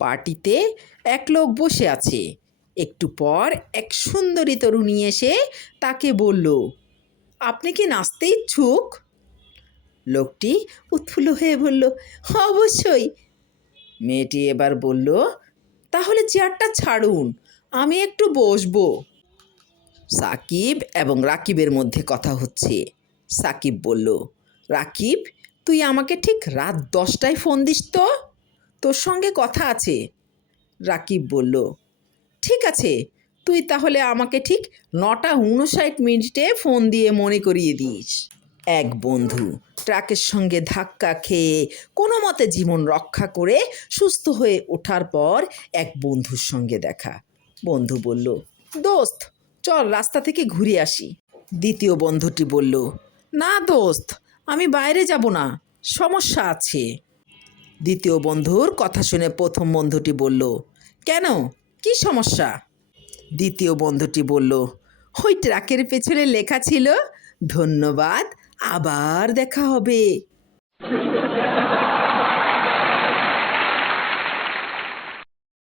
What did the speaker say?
পার্টিতে এক লোক বসে আছে। একটু পর এক সুন্দরী তরুণী এসে তাকে বলল, আপনি কি নাচতে ইচ্ছুক? লোকটি উৎফুল্ল হয়ে বলল, অবশ্যই। মেয়েটি এবার বলল, তাহলে চেয়ারটা ছাড়ুন, আমি একটু বসবো। সাকিব এবং রাকিবের মধ্যে কথা হচ্ছে। সাকিব বলল, রাকিব, তুই আমাকে ঠিক রাত 10টায় ফোন দিস তো, তোর সঙ্গে কথা আছে। রাকিব বলল, ঠিক আছে, তুই তাহলে আমাকে ঠিক 9টা 59 মিনিটে ফোন দিয়ে মনে করিয়ে দিস। এক বন্ধু ট্রাকের সঙ্গে ধাক্কা খেয়ে কোনো মতে জীবন রক্ষা করে সুস্থ হয়ে ওঠার পর এক বন্ধুর সঙ্গে দেখা। বন্ধু বলল, দোস্ত, চল রাস্তা থেকে ঘুরে আসি। দ্বিতীয় বন্ধুটি বলল, না দোস্ত, আমি বাইরে যাব না, সমস্যা আছে। দ্বিতীয় বন্ধুর কথা শুনে প্রথম বন্ধুটি বলল, কেন, কি সমস্যা? দ্বিতীয় বন্ধুটি বলল, ওই ট্রাকের পেছনে লেখা ছিল, ধন্যবাদ, আবার দেখা হবে।